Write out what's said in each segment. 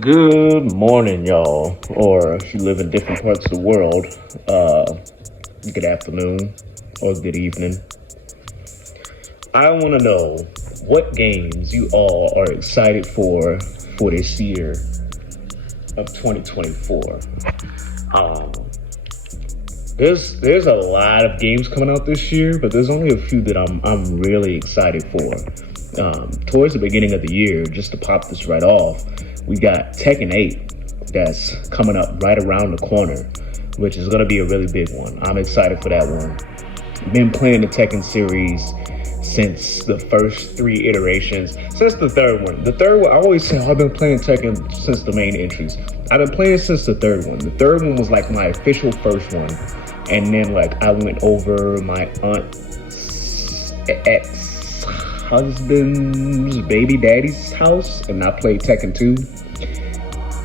Good morning, y'all. Or if you live in different parts of the world, good afternoon or good evening. I want to know what games you all are excited for this year of 2024. Um, there's a lot of games coming out this year, but there's only a few that I'm really excited for. Towards the beginning of the year, just to pop this right off, we got Tekken 8 that's coming up right around the corner, which is going to be a really big one. I'm excited for that one. Been playing the Tekken series since the first three iterations, since the third one. The third one, I always say, I've been playing Tekken since the main entries. I've been playing since the third one. The third one was like my official first one. And then like I went over my aunt's ex-husband's baby daddy's house and I played Tekken 2.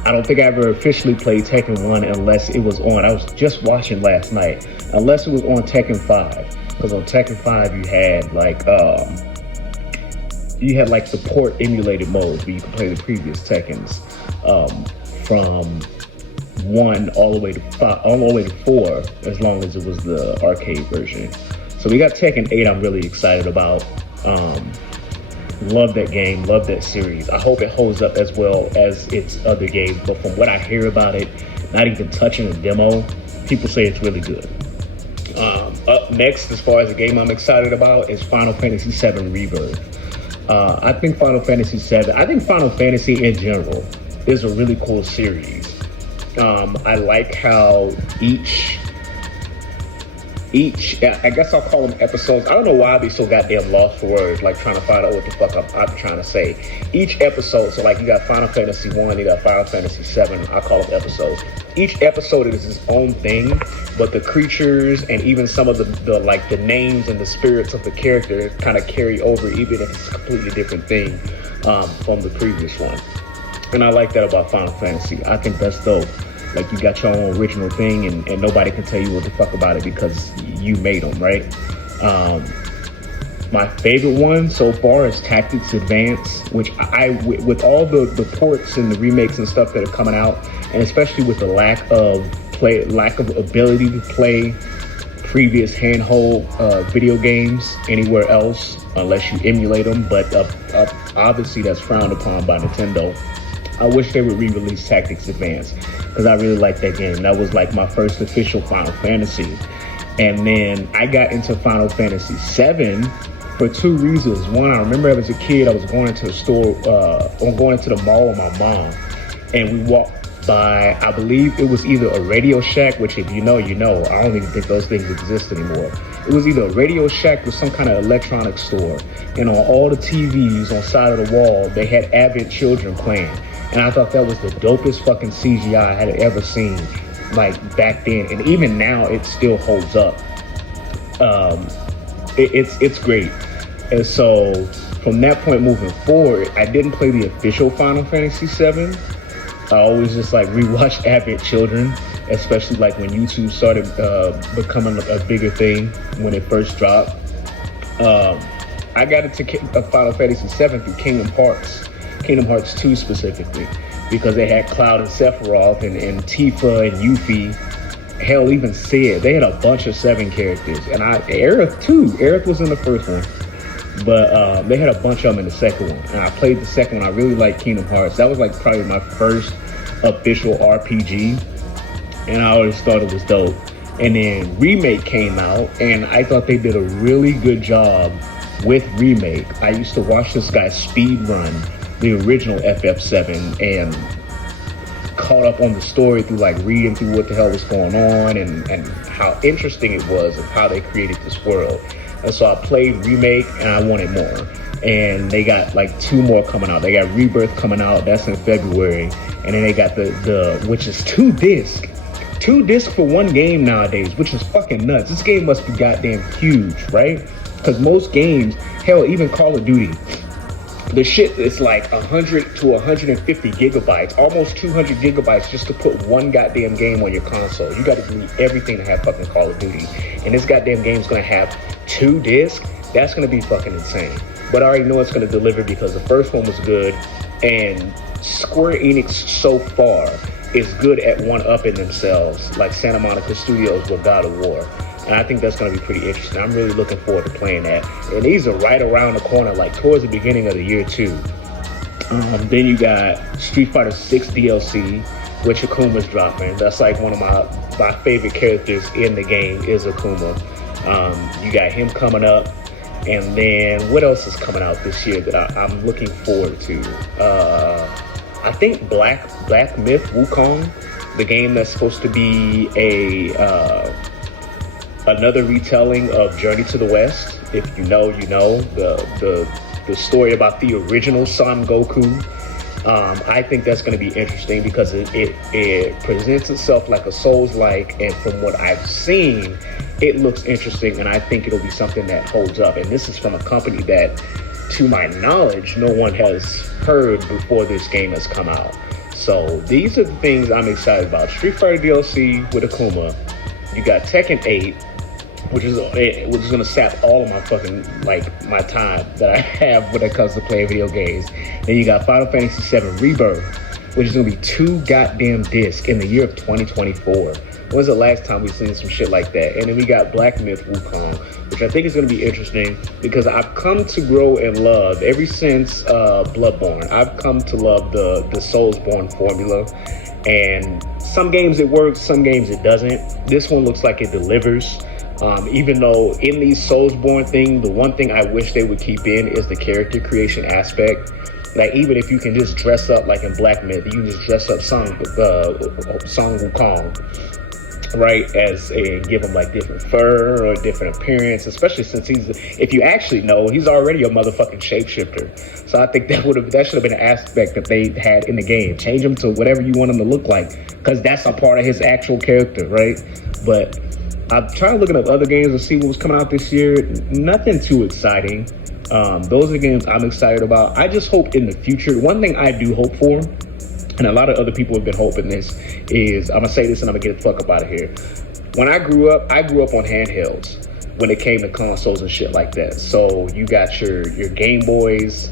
I don't think I ever officially played Tekken 1 unless it was on. I was just watching last night. Unless it was on Tekken 5. Because on Tekken 5 you had like the port emulated modes where you could play the previous Tekkens from 1 all the way to 5, all the way to 4, as long as it was the arcade version. So we got Tekken 8 I'm really excited about. Love that game, love that series. I hope it holds up as well as its other games, but from what I hear about it, not even touching the demo, people say it's really good. Up next, as far as the game I'm excited about, is Final Fantasy VII Rebirth. I think Final Fantasy in general is a really cool series. I like how each I guess I'll call them episodes. I don't know why I'd be so goddamn lost for words, like trying to find out what the fuck I'm trying to say. Each episode, so like you got Final Fantasy 1, you got Final Fantasy 7, I call them episodes. Each episode is its own thing, but the creatures and even some of the names and the spirits of the characters kind of carry over, even if it's a completely different thing from the previous one. And I like that about Final Fantasy. I think that's dope. Like you got your own original thing and nobody can tell you what the fuck about it because you made them, right? My favorite one so far is Tactics Advance, which with all the ports and the remakes and stuff that are coming out, and especially with the lack of ability to play previous handheld video games anywhere else unless you emulate them, but obviously that's frowned upon by Nintendo. I wish they would re-release Tactics Advance because I really like that game. That was like my first official Final Fantasy. And then I got into Final Fantasy VII for two reasons. One, I remember as a kid, I was going into the store, going to the mall with my mom, and we walked by, I believe it was either a Radio Shack, which if you know, you know. I don't even think those things exist anymore. It was either a Radio Shack or some kind of electronics store. And on all the TVs on the side of the wall, they had Advent Children playing. And I thought that was the dopest fucking CGI I had ever seen, like back then. And even now, it still holds up. It's great. And so from that point moving forward, I didn't play the official Final Fantasy VII. I always just like rewatch Advent Children, especially like when YouTube started becoming a bigger thing when it first dropped. I got into Final Fantasy VII through Kingdom Hearts 2 specifically, because they had Cloud and Sephiroth and Tifa and Yuffie. Hell, even Sid. They had a bunch of 7 characters. And Aerith too. Aerith was in the first one. But they had a bunch of them in the second one. And I played the second one. I really liked Kingdom Hearts. That was like probably my first official RPG. And I always thought it was dope. And then Remake came out. And I thought they did a really good job with Remake. I used to watch this guy speed run the original FF7 and caught up on the story through like reading through what the hell was going on and how interesting it was and how they created this world. And so I played Remake and I wanted more. And they got like 2 more coming out. They got Rebirth coming out, that's in February. And then they got the which is 2 discs. 2 discs for 1 game nowadays, which is fucking nuts. This game must be goddamn huge, right? Because most games, hell, even Call of Duty, the shit is like 100 to 150 gigabytes, almost 200 gigabytes just to put 1 goddamn game on your console. You got to delete everything to have fucking Call of Duty. And this goddamn game's going to have 2 discs. That's going to be fucking insane. But I already know it's going to deliver because the first one was good. And Square Enix so far is good at one-upping themselves, like Santa Monica Studios with God of War. And I think that's going to be pretty interesting. I'm really looking forward to playing that. And these are right around the corner, like towards the beginning of the year too. Then you got Street Fighter 6 DLC, which Akuma's dropping. That's like one of my favorite characters in the game is Akuma. You got him coming up. And then what else is coming out this year that I'm looking forward to? I think Black Myth Wukong, the game that's supposed to be another retelling of Journey to the West. If you know, you know the story about the original Son Goku. I think that's going to be interesting because it presents itself like a Souls-like, and from what I've seen, it looks interesting, and I think it'll be something that holds up. And this is from a company that, to my knowledge, no one has heard before this game has come out. So these are the things I'm excited about. Street Fighter DLC with Akuma. You got Tekken 8, which is going to sap all of my fucking, my time that I have when it comes to playing video games. Then you got Final Fantasy VII Rebirth, which is going to be 2 goddamn discs in the year of 2024. When's the last time we've seen some shit like that? And then we got Black Myth Wukong, which I think is going to be interesting because I've come to grow and love, ever since Bloodborne, I've come to love the Soulsborne formula. And some games it works, some games it doesn't. This one looks like it delivers. Even though in these Soulsborne thing, the one thing I wish they would keep in is the character creation aspect. Like, even if you can just dress up like in Black Myth, you can just dress up Son Wukong, right, and give him like different fur or different appearance, especially since if you actually know, he's already a motherfucking shapeshifter. So I think that should have been an aspect that they had in the game. Change him to whatever you want him to look like, because that's a part of his actual character, right? But I'm trying to look at other games and see what was coming out this year. Nothing too exciting. Those are the games I'm excited about. I just hope in the future, one thing I do hope for, and a lot of other people have been hoping this, is, I'm gonna say this and I'm gonna get the fuck up out of here. When I grew up on handhelds when it came to consoles and shit like that. So you got your Game Boys,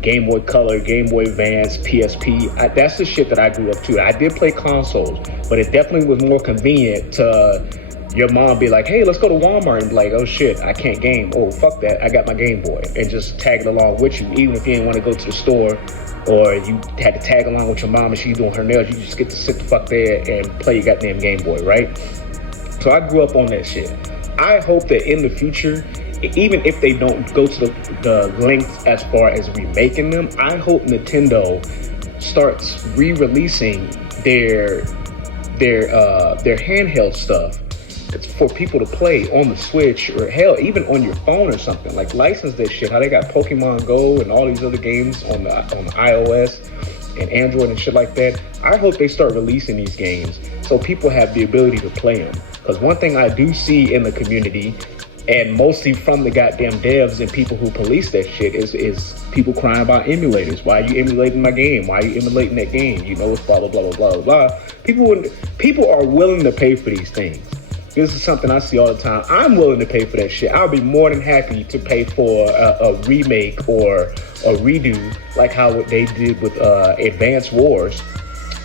Game Boy Color, Game Boy Advance, PSP. That's the shit that I grew up to. I did play consoles, but it definitely was more convenient to your mom be like, hey, let's go to Walmart, and be like, oh shit, I can't game. Oh, fuck that, I got my Game Boy. And just tag it along with you. Even if you didn't want to go to the store, or you had to tag along with your mom and she's doing her nails, you just get to sit the fuck there and play your goddamn Game Boy, right? So I grew up on that shit. I hope that in the future, even if they don't go to the length as far as remaking them, I hope Nintendo starts re-releasing their handheld stuff. It's for people to play on the Switch, or hell, even on your phone or something. Like, license that shit. How they got Pokemon Go and all these other games on the iOS and Android and shit like that. I hope they start releasing these games so people have the ability to play them. Because one thing I do see in the community, and mostly from the goddamn devs and people who police that shit, is people crying about emulators. Why are you emulating my game? Why are you emulating that game? You know, it's blah, blah, blah, blah, blah, blah. People are willing to pay for these things. This is something I see all the time. I'm willing to pay for that shit. I'll be more than happy to pay for a remake or a redo, like how they did with Advance Wars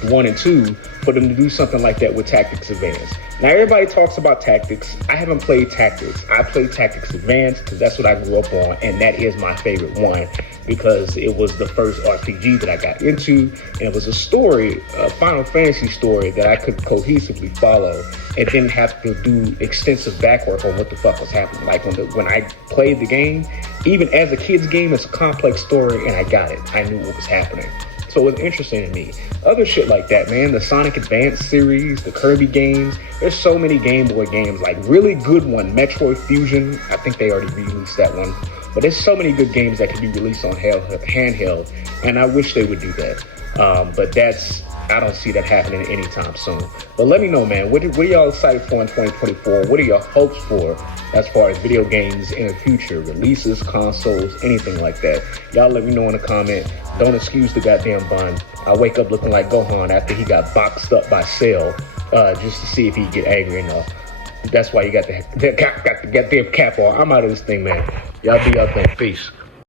1 and 2, for them to do something like that with Tactics Advance. Now, everybody talks about Tactics. I haven't played Tactics. I played Tactics Advance because that's what I grew up on, and that is my favorite one because it was the first RPG that I got into, and it was a story, a Final Fantasy story that I could cohesively follow and didn't have to do extensive backwork on what the fuck was happening. Like when I played the game, even as a kid's game, it's a complex story, and I got it. I knew what was happening. So it was interesting to me. Other shit like that, man. The Sonic Advance series, the Kirby games. There's so many Game Boy games, like really good one. Metroid Fusion, I think they already released that one. But there's so many good games that can be released on handheld, and I wish they would do that. But I don't see that happening anytime soon. But let me know, man, what are y'all excited for in 2024? What are your hopes for as far as video games in the future? Releases, consoles, anything like that. Y'all let me know in the comment. Don't excuse the goddamn bun. I wake up looking like Gohan after he got boxed up by Cell, just to see if he'd get angry enough. That's why you got the goddamn cap on. I'm out of this thing, man. Y'all be out there. Peace.